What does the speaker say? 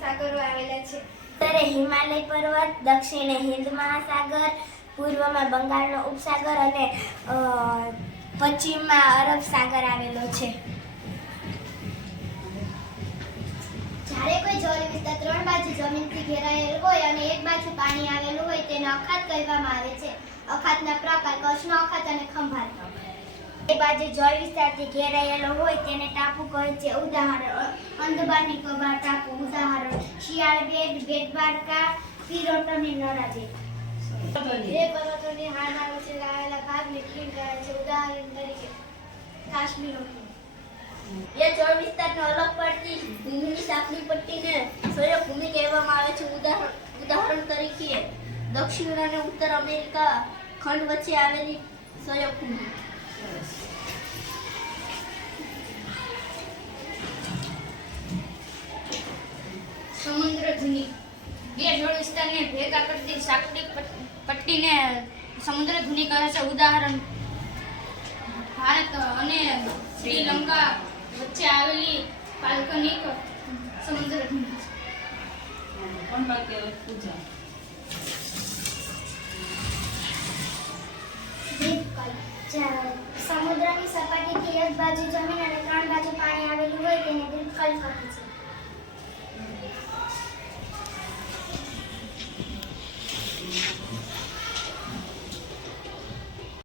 સાગરો આવેલા છે. ઉત્તરે હિમાલય પર્વત, દક્ષિણે હિન્દ મહાસાગર, પૂર્વમાં બંગાળનો ઉપસાગર અને પશ્ચિમમાં અરબ સાગર આવેલો છે. જ્યારે કોઈ જળ વિસ્તાર ત્રણ બાજુ જમીનથી ઘેરાયેલ હોય અને એક બાજુ પાણી આવેલું હોય તેને અખાત કહેવામાં આવે છે. અખાતના પ્રકાર કચ્છનો અખાત અને ખંભાતનો. એ બાજુ જળ વિસ્તારથી ઘેરાયેલો હોય તેને ટાપુ કહે છે. ઉદાહરણ: અંદમાન નિકોબાર ટાપુ. ઉદાહરણ: શિયાળ બેટ, બેટ દ્વારકા, પિરોટ અને નરા બેટ. જે પર્વતોની હારના વચ્ચે આવેલા ભાગને ખીણ કહે છે. ઉદાહરણ તરીકે કાશ્મીર. એ જળ વિસ્તારનો અલગ પડતી ભૂમિની સાંકડી પટ્ટીને સહયોગ ભૂમિ કહેવામાં આવે છે. ઉદાહરણ તરીકે દક્ષિણ અને ઉત્તર અમેરિકા ખંડ વચ્ચે આવેલી સહયોગ ભૂમિ. સમુદ્ર ધુની. બે જળ વિસ્તારને ભેગા કરતી સાંકડી પટ્ટીને સમુદ્ર ધુની કહે છે. ઉદાહરણ: ભારત અને શ્રીલંકા વચ્ચે આવેલી કાલ્પનિક સમુદ્ર ધુની. સમુદ્રની સપાટીથી એક બાજુ જમીન અને ત્રણ બાજુ પાણી આવેલું હોય તેને દ્વીપકલ્પ કહે છે.